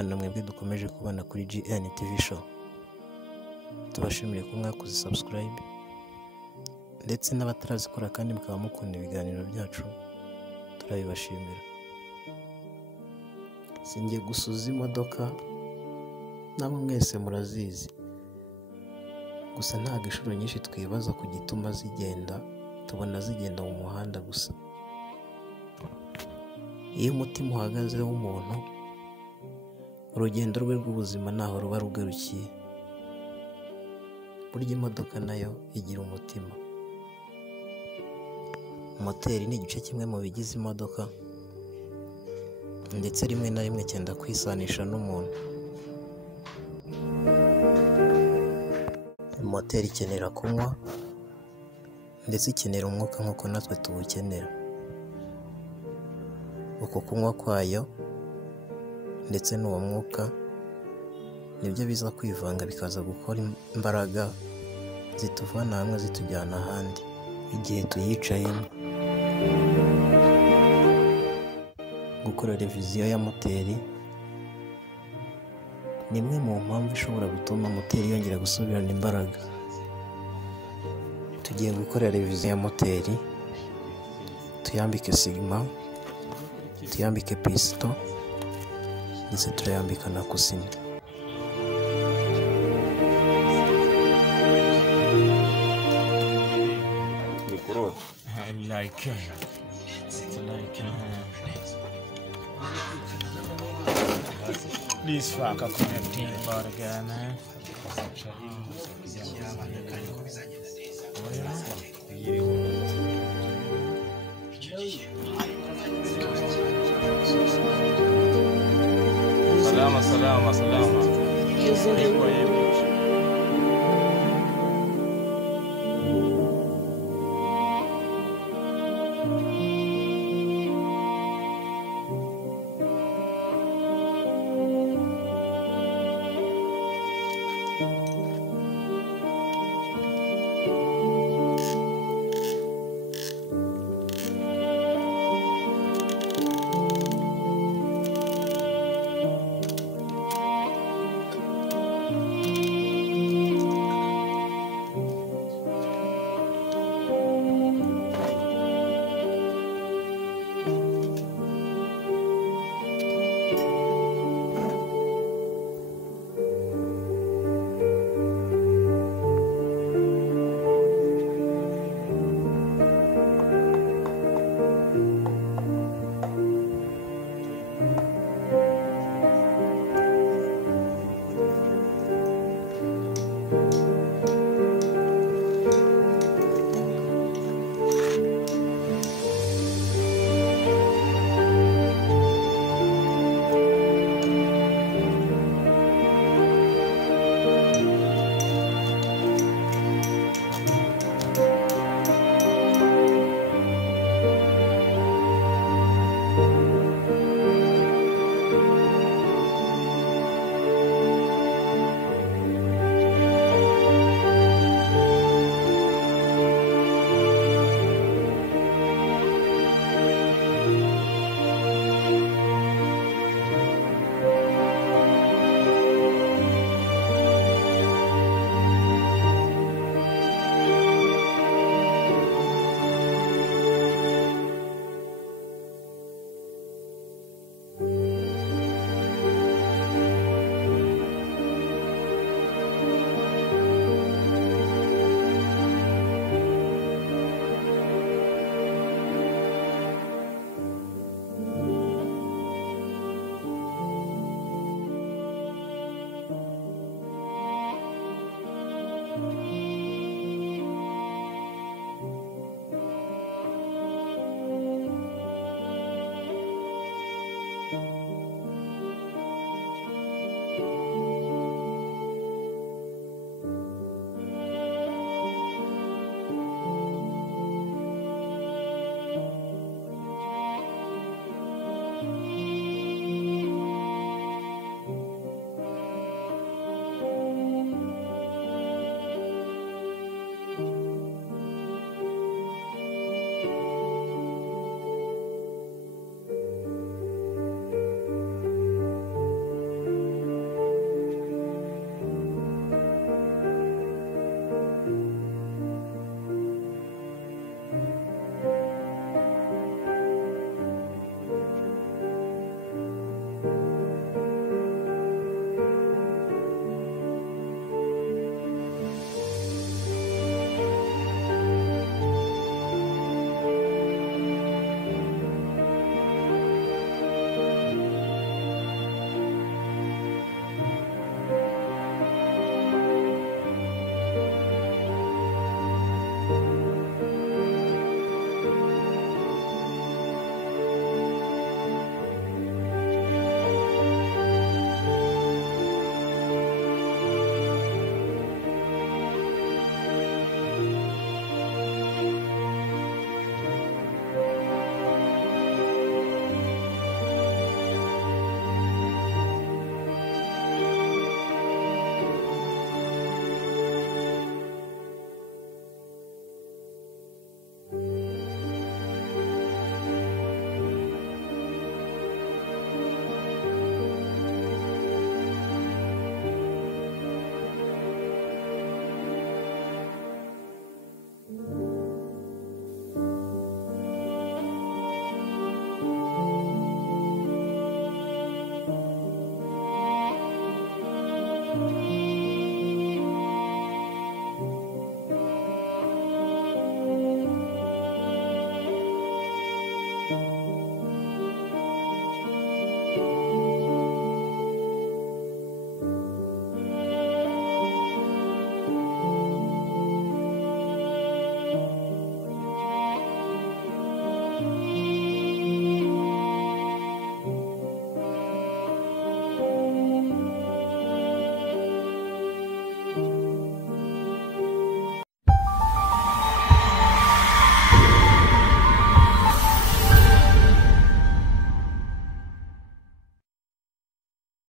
Imana mwebwe dukomeje kubana kuri GN TV show. Tubashimire ko mwakoze subscribe ndetse n'abatarazikora kandi mukaba mukunda ibiganiro byacu, turabibashimira. Singiye gusuza imodoka, nabo mwese murazizi, gusa ntabwo inshuro nyinshi twibaza ku gituma zigenda, tubona zigenda mu muhanda gusa. Iyo umutima uhagaze w'umuntu, urugendo rwe rw'ubuzima ntaho ruba rugarukiye. Burya imodoka nayo igira umutima. Moteri ni igice kimwe mu bigize imodoka, ndetse rimwe na rimwe cyenda kwisanisha n'umuntu. Moteri ikenera kunywa ndetse ikenera umwuka nk'uko natwe tuwukenera. Uko kunywa kwayo ndetse n'uwo mwuka nibyo biza kwivanga bikaza gukora imbaraga zituvana hamwe zitujyana ahandi igihe tuyicayemo. Gukora reviziyo ya moteri ni imwe mu mpamvu ishobora gutuma moteri yongera gusubirana imbaraga. Tugiye gukora reviziyo ya moteri, tuyambike sigma, tuyambike piston ndetse turayambika na kusini. Please fuck up connecting bar again, man. Salama.